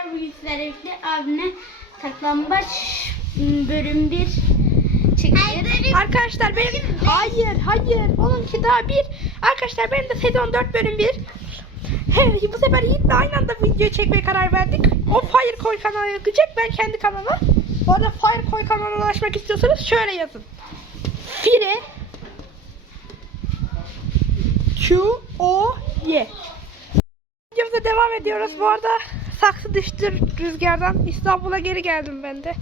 arkadaşlar bugün sizlerle birlikte abine saklambaç bölüm 1 çekeceğiz. Arkadaşlar benim hayır hayır onunki daha bir. Arkadaşlar benim de sezon 4 bölüm 1. He, bu sefer Yiğit'le aynı anda video çekmeye karar verdik. O Firecoin kanalına yakacak ben kendi kanalıma. Bu arada Firecoin kanalına ulaşmak istiyorsanız şöyle yazın. Fire Q O Y Videomuza devam ediyoruz. Bu arada saksı düştü rüzgardan. İstanbul'a geri geldim ben de.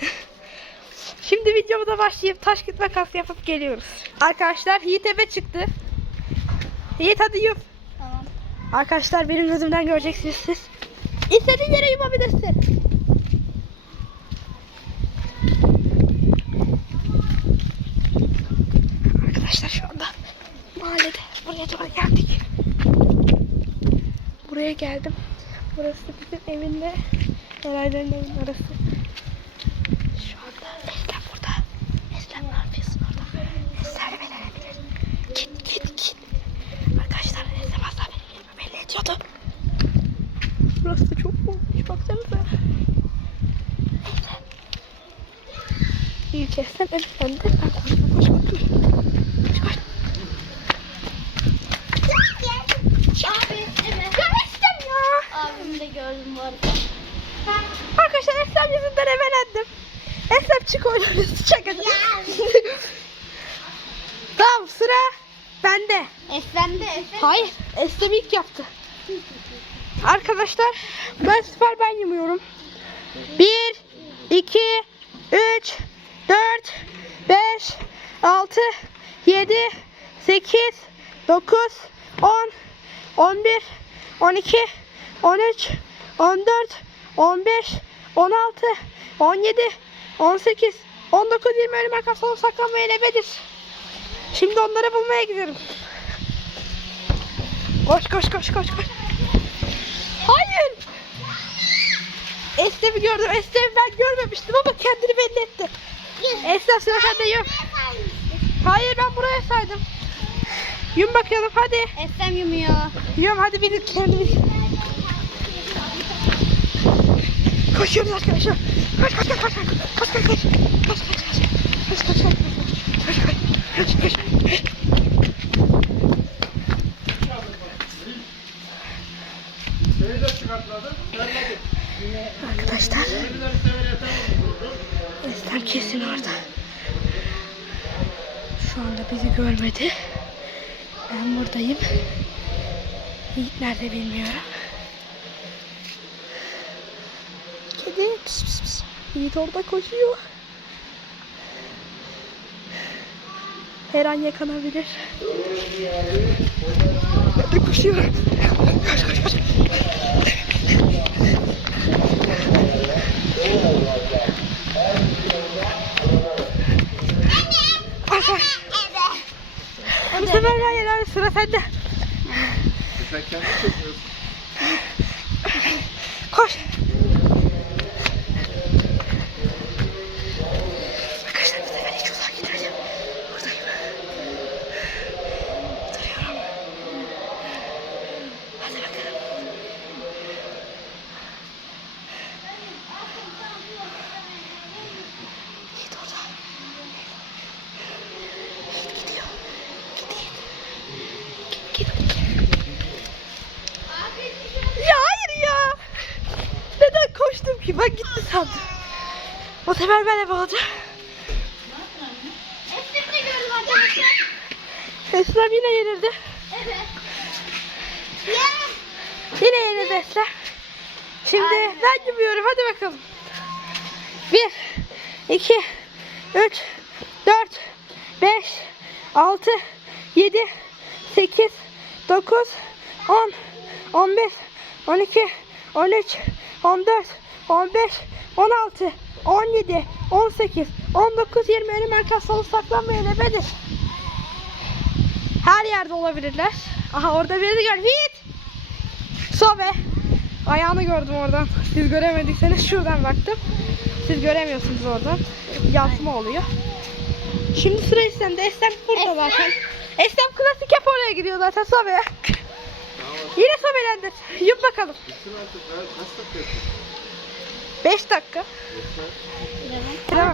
Şimdi videomuza başlayıp taş git makas yapıp geliyoruz. Arkadaşlar Yiğit eve çıktı. Yiğit hadi yup. Tamam. Arkadaşlar benim gözümden göreceksiniz siz. İstediğin yere yumabilirsin. Arkadaşlar şu anda mahallede buraya doğru geldik. Buraya geldim. Burası bizim evinde. Erayların evinin arası. Şu anda Eslem burada. Eslem ne yapıyorsun orada? Eslem beni verebilir. Git git git. Arkadaşlar Eslem asla benim yerimi belli ediyordu. Burası çok olmuş baksanıza. Neyse. İlk Eslem en önde. Ben koşma koşma koş. Koş koş. Abi gördüm bu arada. Arkadaşlar Eslem yüzünden emelendim. Eslem çık oynuyoruz. Çakın. tamam sıra bende. Eslem de Eslem. Hayır Eslem ilk yaptı. Arkadaşlar ben süper ben yumuyorum. 1, 2, 3, 4, 5, 6, 7, 8, 9, 10, 11, 12, 13, 14, 15, 16, 17, 18, 19, 20 ölüm arkasına saklanma elebedir. Şimdi onları bulmaya gidiyorum. Koş koş koş koş koş. Hayır. Eslem'i gördüm. Eslem'i ben görmemiştim ama kendini belli etti. Eslem sıra sende yum. Hayır ben buraya saydım. Yum bakalım hadi. Eslem yumuyor. Yum hadi bir kendini. Koşuyoruz arkadaşlar. Koş koş koş koş koş koş koş koş koş koş koş koş koş koş koş koş koş koş Arkadaşlar Eslem kesin orada. Şu anda bizi görmedi. Ben buradayım. Yiğit nerede bilmiyorum. geldi. Pıs pıs pıs. Yiğit orada koşuyor. Her an yakanabilir. Koşuyor. Koş koş koş. kaldı. Bu sefer ben ev alacağım. Esra yine yenildi. Evet. Yine yenildi Esra. Şimdi Aynen. ben yapıyorum. Hadi bakalım. Bir, iki, üç, dört, beş, altı, yedi, sekiz, dokuz, on, on bir, on iki, on üç, on dört, 15, 16, 17, 18, 19, 20 önüm arka solu saklanmayan ebedir. Her yerde olabilirler. Aha orada birini gör. Yiğit! Sobe. Ayağını gördüm oradan. Siz göremediyseniz şuradan baktım. Siz göremiyorsunuz oradan. Yansıma oluyor. Şimdi sıra Eslem'de. Eslem burada zaten. Eslem klasik hep oraya gidiyor zaten Sobe. Yine sobelendir. Yum bakalım. Artık. Kaç dakika? 5 dakika. Yeter.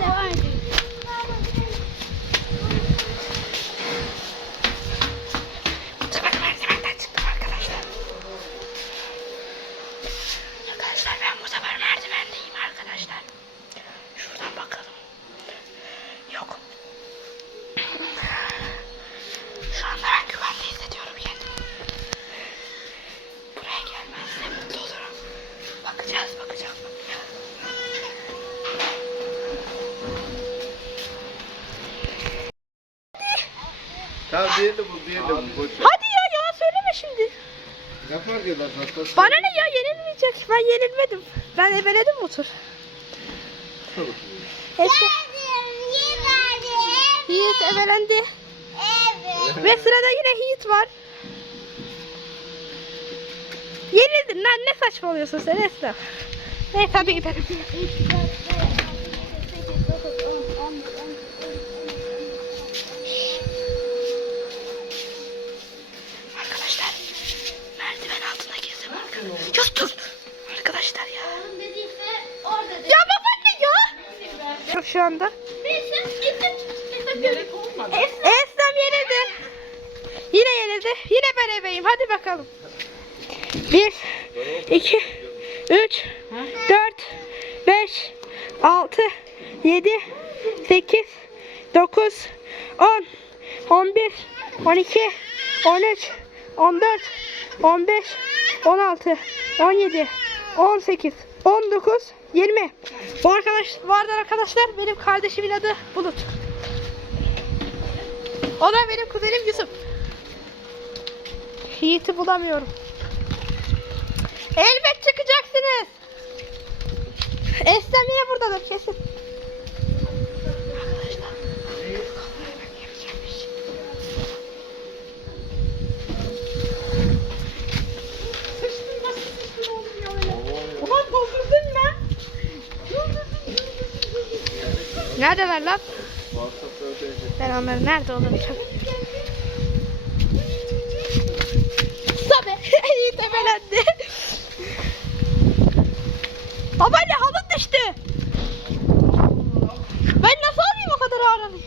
Bul, diğerini bul. Boş ver. Hadi ya yalan söyleme şimdi. Ne fark eder? Haklısın. Bana ne ya yenilmeyecek. Ben yenilmedim. Ben ebeledim bu tur. Neyse. Yiğit ebelendi. Ve sırada yine Yiğit var. Yenildin lan ne saçmalıyorsun sen Esra. Neyse hadi gidelim. Dur. Arkadaşlar ya. Dediyse orada dedi. Ya ya. Şu anda. Esnem yenildi. Yine yenildi. Yine ben ebeyim. Hadi bakalım. 1, 2, 3, 4, 5, 6, 7, 8, 9, 10, 11, 12, 13, 14, 15, 16, 17, 18, 19, 20. Bu arkadaş vardı arkadaşlar. Benim kardeşimin adı Bulut. O da benim kuzenim Yusuf. Yiğit'i bulamıyorum. Elbet çıkacaksınız. Eslem yine buradadır kesin. Arkadaşlar. Ulan doldurdun mu? Neredeler lan? WhatsApp'ta ödeyecek. Ben onları nerede olduğunu çok... Sabe! İyi tepelendi. Babaanne halın düştü. Ben nasıl alayım o kadar ağır halıyı?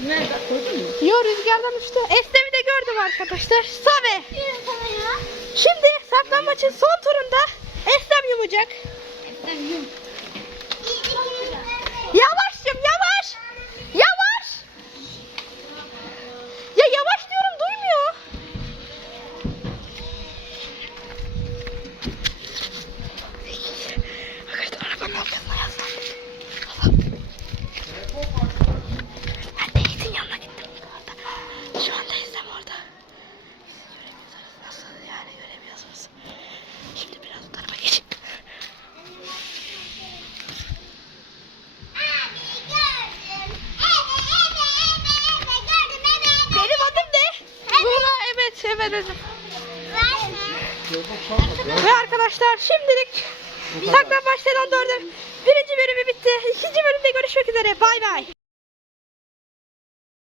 Nerede? Koydun mu? Yo rüzgardan uçtu. Esnem'i de gördüm arkadaşlar. Sabe! Şimdi saklanmaçın son turunda Esnem yumacak. Sen yum. Ya evet dedim. Ve arkadaşlar şimdilik saklambaç sezon 4'ün birinci bölümü bitti. İkinci bölümde görüşmek üzere. Bay bay.